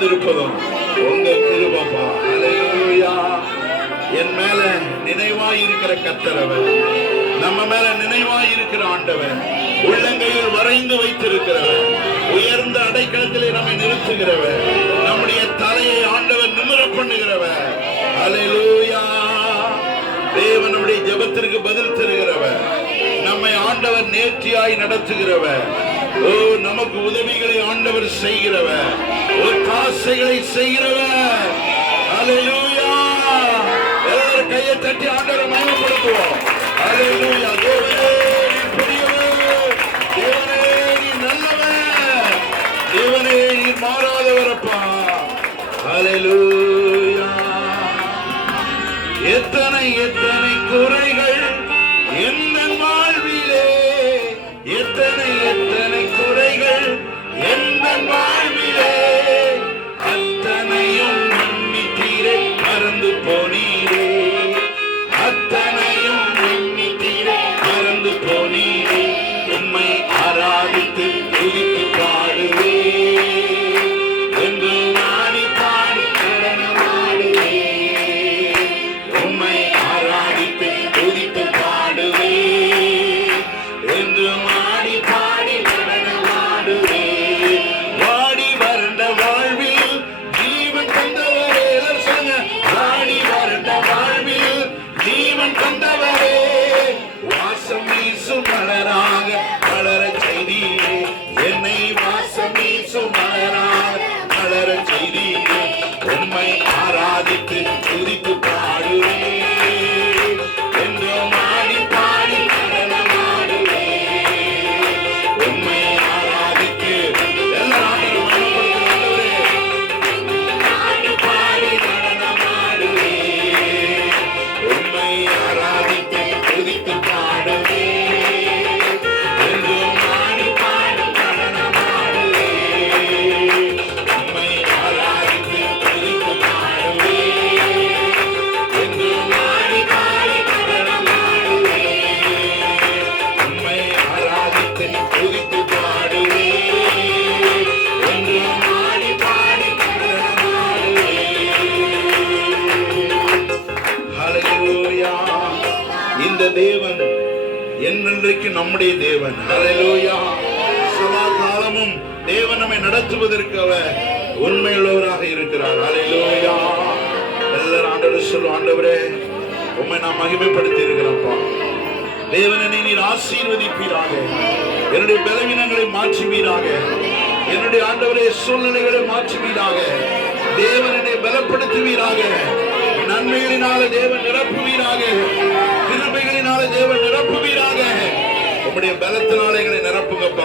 இல்லாதிருப்பதும் உங்க கிருபப்பா. அலையா என் மேல நினைவாயிருக்கிற கத்தரவன் நம்ம மேல நினைவாயிருக்கிற ஆண்டவன் உள்ளங்கையில் வரைந்து வைத்திருக்கிறவன் உயர்ந்த அடைக்கலத்திலே நம்மை நிறுத்துகிறவன் நம்முடைய தலையை ஆண்டவன் நிமிர பண்ணுகிறவன் அலையூயா தேவன் நம்முடைய ஜபத்திற்கு பதில் தருகிறவன் நம்மை ஆண்டவன் நேர்த்தியாய் நடத்துகிறவன் நமக்கு உதவிகளை ஆண்டவர் செய்கிறவர். காசைகளை செய்கிறவர். எல்லாரும் கையை தட்டி ஆண்டவரை மயமப்படுத்துவோம் அலையூயா தேவனே நீ பெரியவர் தேவனே நீ நல்லவர். தேவனே நீ மாறாதவரப்பா. அல்லேலூயா எத்தனை எத்தனை என்றென்றைக்கு நம்முடைய தேவன். ஹalleluya சதா காலமும் தேவன் நம்மை நடத்துவதற்கு அவர் உண்மையுள்ளவராக இருக்கிறார். ஹalleluya எல்லாரும் ஆண்டவர் சொல்லும் ஆண்டவரே உம்மை நான் மகிமைப்படுத்தி இருக்கிறேன்ப்பா தேவனை நீர் ஆசீர்வதிப்பீராக. என்னுடைய பலவீனங்களை மாற்றுவீராக. என்னுடைய ஆண்டவரே சூழ்நிலைகளை மாற்றுவீராக. தேவனை பலப்படுத்துவீராக. நன்மைகளினால தேவன் நிரப்புவீராக. கிருபைகளினால தேவன் நிரப்புவீராக. உங்களுடைய பலத்தினால எங்களை நிரப்புங்கப்பா.